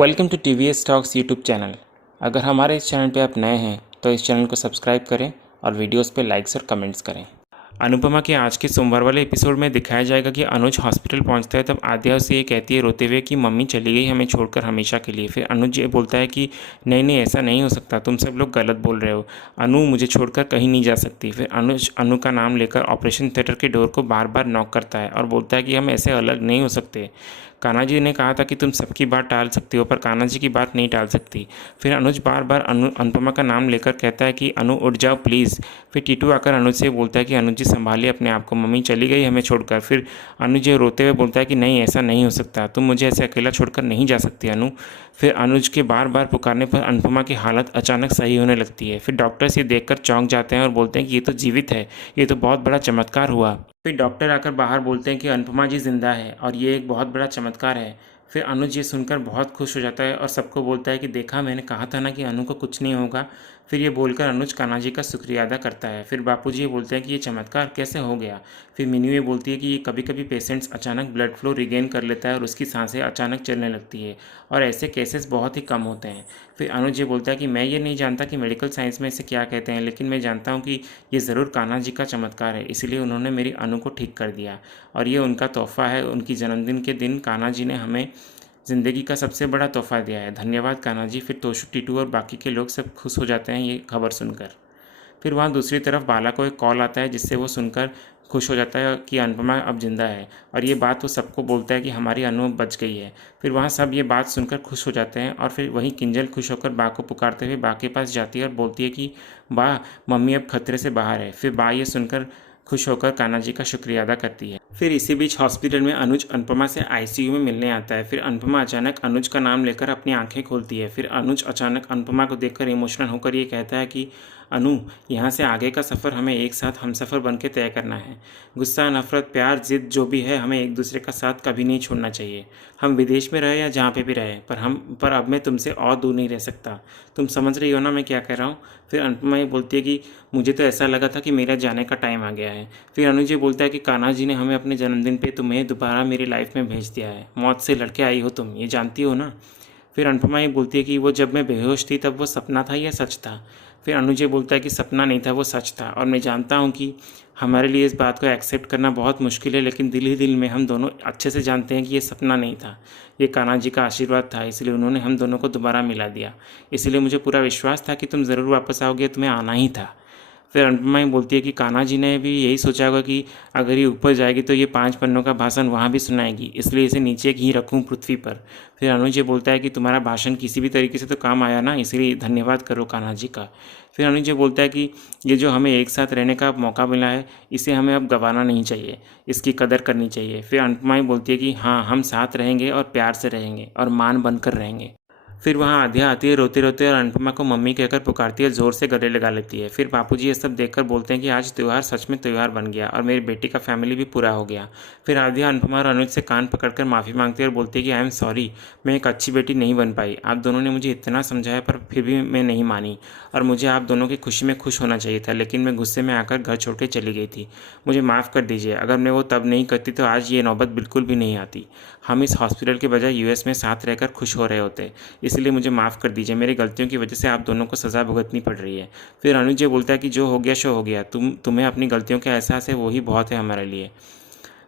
Welcome to TVS talks YouTube channel. अगर हमारे इस चैनल पे आप नए हैं तो इस चैनल को सब्सक्राइब करें और वीडियोस पे लाइक्स और कमेंट्स करें। अनुपमा के आज के सोमवार वाले एपिसोड में दिखाया जाएगा कि अनुज हॉस्पिटल पहुंचता है। तब आद्या उसे ये कहती है रोते हुए कि मम्मी चली गई हमें छोड़कर हमेशा के लिए। फिर अनुज ये बोलता है कि नहीं नहीं ऐसा नहीं हो सकता, तुम सब लोग गलत बोल रहे हो। अनु मुझे छोड़कर कहीं नहीं जा सकती। फिर अनुज अनु का नाम लेकर ऑपरेशन थिएटर के डोर को बार बार नॉक करता है और बोलता है कि हम ऐसे अलग नहीं हो सकते। कान्हा जी ने कहा था कि तुम सबकी बात टाल सकती हो पर कान्हा जी की बात नहीं टाल सकती। फिर अनुज बार बार अनुपमा का नाम लेकर कहता है कि अनु उठ जाओ प्लीज़। फिर टीटू आकर अनुज से बोलता है कि अनुज जी संभालिए अपने आप को, मम्मी चली गई हमें छोड़कर। फिर अनुज ये रोते हुए बोलता है कि नहीं ऐसा नहीं हो सकता, तुम मुझे ऐसे अकेला छोड़कर नहीं जा सकती अनु। फिर अनुज के बार बार पुकारने पर अनुपमा की हालत अचानक सही होने लगती है। फिर डॉक्टर्स ये देखकर चौंक जाते हैं और बोलते हैं कि ये तो जीवित है, ये तो बहुत बड़ा चमत्कार हुआ। फिर डॉक्टर आकर बाहर बोलते हैं कि अनुपमा जी जिंदा है और ये एक बहुत बड़ा चमत्कार है। फिर अनुज ये सुनकर बहुत खुश हो जाता है और सबको बोलता है कि देखा मैंने कहा था ना कि अनु को कुछ नहीं होगा। फिर ये बोलकर अनुज कान्हा जी का शुक्रिया अदा करता है। फिर बापूजी ये बोलते हैं कि ये चमत्कार कैसे हो गया। फिर मीनू ये बोलती है कि ये कभी कभी पेशेंट्स अचानक ब्लड फ्लो रिगेन कर लेता है और उसकी सांसें अचानक चलने लगती है और ऐसे केसेस बहुत ही कम होते हैं। फिर अनुज ये बोलता है कि मैं ये नहीं जानता कि मेडिकल साइंस में इसे क्या कहते हैं, लेकिन मैं जानता हूँ कि ये ज़रूर कान्हा जी का चमत्कार है, इसलिए उन्होंने मेरी अनु को ठीक कर दिया और ये उनका तोहफ़ा है। उनकी जन्मदिन के दिन कान्हा जी ने हमें ज़िंदगी का सबसे बड़ा तोहफ़ा दिया है, धन्यवाद कान्हा जी। फिर तोशु टीटू और बाकी के लोग सब खुश हो जाते हैं ये खबर सुनकर। फिर वहाँ दूसरी तरफ बाला को एक कॉल आता है जिससे वो सुनकर खुश हो जाता है कि अनुपमा अब जिंदा है और ये बात वो सबको बोलता है कि हमारी अनु बच गई है। फिर वहाँ सब ये बात सुनकर खुश हो जाते हैं और फिर वहीं किंजल खुश होकर बा को पुकारते हुए बा के पास जाती है और बोलती है कि बा मम्मी अब खतरे से बाहर है। फिर बा ये सुनकर खुश होकर कान्हा जी का शुक्रिया अदा करती है। फिर इसी बीच हॉस्पिटल में अनुज अनुपमा से आईसीयू में मिलने आता है। फिर अनुपमा अचानक अनुज का नाम लेकर अपनी आंखें खोलती है। फिर अनुज अचानक अनुपमा को देखकर इमोशनल होकर ये कहता है कि अनु यहाँ से आगे का सफ़र हमें एक साथ हमसफ़र बन के तय करना है। गुस्सा नफरत प्यार जिद जो भी है हमें एक दूसरे का साथ कभी नहीं छोड़ना चाहिए। हम विदेश में रहे या जहाँ पे भी रहे पर अब मैं तुमसे और दूर नहीं रह सकता। तुम समझ रही हो ना मैं क्या कह रहा हूँ। फिर अनुपमा ये बोलती है कि मुझे तो ऐसा लगा था कि मेरा जाने का टाइम आ गया है। फिर अनुज ये बोलता है कि कान्हा जी ने हमें अपने जन्मदिन पे तुम्हें दोबारा मेरी लाइफ में भेज दिया है। मौत से लड़के आई हो तुम, ये जानती हो ना। फिर अनुपमा ये बोलती है कि वो जब मैं बेहोश थी तब वो सपना था या सच था। फिर अनुज ये बोलता है कि सपना नहीं था, वो सच था और मैं जानता हूँ कि हमारे लिए इस बात को एक्सेप्ट करना बहुत मुश्किल है, लेकिन दिल ही दिल में हम दोनों अच्छे से जानते हैं कि ये सपना नहीं था, ये कान्हा जी का आशीर्वाद था, इसलिए उन्होंने हम दोनों को दोबारा मिला दिया। इसलिए मुझे पूरा विश्वास था कि तुम ज़रूर वापस आओगे, तुम्हें आना ही था। फिर अनुपमा ही बोलती है कि कान्हा जी ने भी यही सोचा होगा कि अगर ये ऊपर जाएगी तो ये 5 पन्नों का भाषण वहाँ भी सुनाएगी, इसलिए इसे नीचे ही रखूँ पृथ्वी पर। फिर अनुज ये बोलता है कि तुम्हारा भाषण किसी भी तरीके से तो काम आया ना, इसलिए धन्यवाद करो कान्हा जी का। फिर अनुज ये बोलता है कि ये जो हमें एक साथ रहने का मौका मिला है इसे हमें अब गंवाना नहीं चाहिए, इसकी कदर करनी चाहिए। फिर अनुपमा ही बोलती है कि हाँ हम साथ रहेंगे और प्यार से रहेंगे और मान बनकर रहेंगे। फिर वहाँ आध्या आती है रोते रोते और अनुपमा को मम्मी कहकर पुकारती है, ज़ोर से गले लगा लेती है। फिर बापूजी ये सब देखकर बोलते हैं कि आज त्यौहार सच में त्यौहार बन गया और मेरी बेटी का फैमिली भी पूरा हो गया। फिर आध्या अनुपमा और अनुज से कान पकड़कर माफ़ी मांगती है और बोलती है कि आई एम सॉरी, मैं एक अच्छी बेटी नहीं बन पाई। आप दोनों ने मुझे इतना समझाया पर फिर भी मैं नहीं मानी और मुझे आप दोनों की खुशी में खुश होना चाहिए था, लेकिन मैं गुस्से में आकर घर छोड़ के चली गई थी। मुझे माफ़ कर दीजिए, अगर मैं वो तब नहीं करती तो आज ये नौबत बिल्कुल भी नहीं आती। हम इस हॉस्पिटल के बजाय यूएस में साथ रहकर खुश हो रहे होते, इसलिए मुझे माफ़ कर दीजिए, मेरी गलतियों की वजह से आप दोनों को सज़ा भुगतनी पड़ रही है। फिर अनुज ये बोलता है कि जो हो गया सो हो गया, तुम्हें अपनी गलतियों का एहसास है, वही बहुत है हमारे लिए।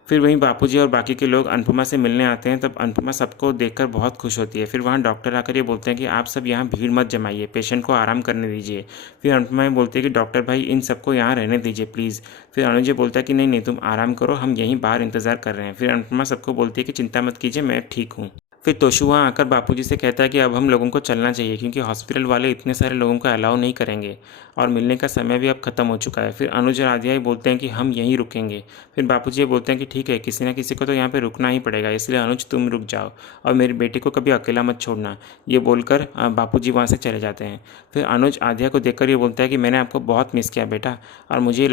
फिर वहीं बापूजी और बाकी के लोग अनुपमा से मिलने आते हैं। तब अनुपमा सबको देखकर बहुत खुश होती है। फिर वहाँ डॉक्टर आकर ये बोलते हैं कि आप सब यहाँ भीड़ मत जमाइए, पेशेंट को आराम करने दीजिए। फिर अनुपमा ये बोलती है कि डॉक्टर भाई इन सबको यहाँ रहने दीजिए प्लीज़। फिर अनुज ये बोलता है कि नहीं नहीं तुम आराम करो, हम यहीं बाहर इंतज़ार कर रहे हैं। फिर अनुपमा सबको बोलती है कि चिंता मत कीजिए, मैं ठीक हूँ। फिर तोशु वहाँ आकर बापूजी से कहता है कि अब हम लोगों को चलना चाहिए क्योंकि हॉस्पिटल वाले इतने सारे लोगों को अलाउ नहीं करेंगे और मिलने का समय भी अब ख़त्म हो चुका है। फिर अनुज और आध्या बोलते हैं कि हम यहीं रुकेंगे। फिर बापूजी ये बोलते हैं कि ठीक है, किसी न किसी को तो यहाँ पे रुकना ही पड़ेगा, इसलिए अनुज तुम रुक जाओ और मेरी बेटी को कभी अकेला मत छोड़ना। ये बोलकर बापूजी वहाँ से चले जाते हैं। फिर अनुज आध्या को देखकर ये बोलता है कि मैंने आपको बहुत मिस किया बेटा और मुझे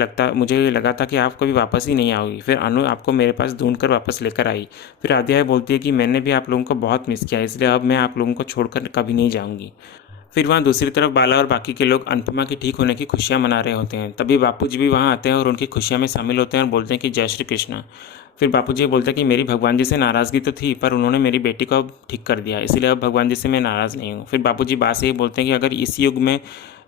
ये लगा था कि आप कभी वापस ही नहीं आओगी। फिर अनु आपको मेरे पास ढूंढ कर वापस लेकर आई। फिर आध्या बोलती है कि मैंने भी आप लोगों को बहुत मिस किया, इसलिए अब मैं आप लोगों को छोड़कर कभी नहीं जाऊंगी। फिर वहाँ दूसरी तरफ बाला और बाकी के लोग अनुपमा के ठीक होने की खुशियाँ मना रहे होते हैं। तभी बापूजी भी वहाँ आते हैं और उनकी खुशियाँ में शामिल होते हैं और बोलते हैं कि जय श्री कृष्ण। फिर बापूजी ये बोलते हैं कि मेरी भगवान जी से नाराज़गी तो थी, पर उन्होंने मेरी बेटी को अब ठीक कर दिया, इसलिए अब भगवान जी से मैं नाराज़ नहीं हूँ। फिर बापूजी बात से ये बोलते हैं कि अगर इस युग में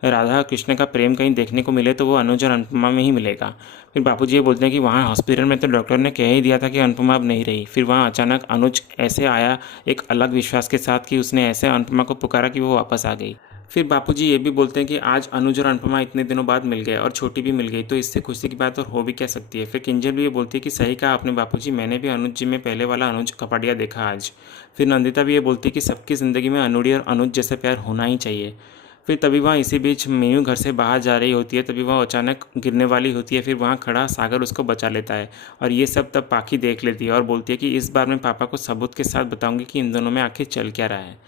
राधा कृष्ण का प्रेम कहीं देखने को मिले तो वो अनुज और अनुपमा में ही मिलेगा। फिर बापूजी ये बोलते हैं कि वहाँ हॉस्पिटल में तो डॉक्टर ने कह ही दिया था कि अनुपमा अब नहीं रही। फिर वहाँ अचानक अनुज ऐसे आया एक अलग विश्वास के साथ कि उसने ऐसे अनुपमा को पुकारा कि वो वापस आ गई। फिर बापूजी ये भी बोलते हैं कि आज अनुज और अनुपमा इतने दिनों बाद मिल गए और छोटी भी मिल गई, तो इससे खुशी की बात और हो भी क्या सकती है। फिर किंजल भी ये बोलती है कि सही कहा आपने बापूजी, मैंने भी अनुज जी में पहले वाला अनुज कपाड़िया देखा आज। फिर नंदिता भी ये बोलती है कि सबकी ज़िंदगी में अनुड़ी और अनुज जैसे प्यार होना ही चाहिए। फिर तभी वहाँ इसी बीच मीनू घर से बाहर जा रही होती है, तभी वह अचानक गिरने वाली होती है। फिर वहाँ खड़ा सागर उसको बचा लेता है और ये सब तब पाखी देख लेती है और बोलती है कि इस बार मैं पापा को सबूत के साथ बताऊंगी कि इन दोनों में आखिर चल क्या रहा है।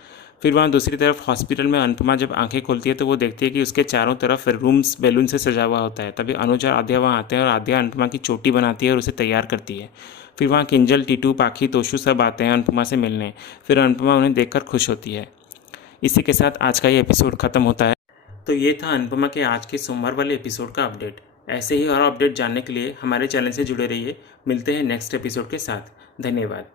फिर वहाँ दूसरी तरफ हॉस्पिटल में अनुपमा जब आंखें खोलती है तो वो देखती है कि उसके चारों तरफ रूम्स बैलून से सजा हुआ होता है। तभी अनुज और आद्या वहाँ आते हैं और आद्या अनुपमा की चोटी बनाती है और उसे तैयार करती है। फिर वहाँ किंजल, टीटू, पाखी, तोशु सब आते हैं अनुपमा से मिलने। फिर अनुपमा उन्हें देखकर खुश होती है। इसी के साथ आज का ये एपिसोड ख़त्म होता है। तो ये था अनुपमा के आज के सोमवार वाले एपिसोड का अपडेट। ऐसे ही और अपडेट जानने के लिए हमारे चैनल से जुड़े रहिए। मिलते हैं नेक्स्ट एपिसोड के साथ। धन्यवाद।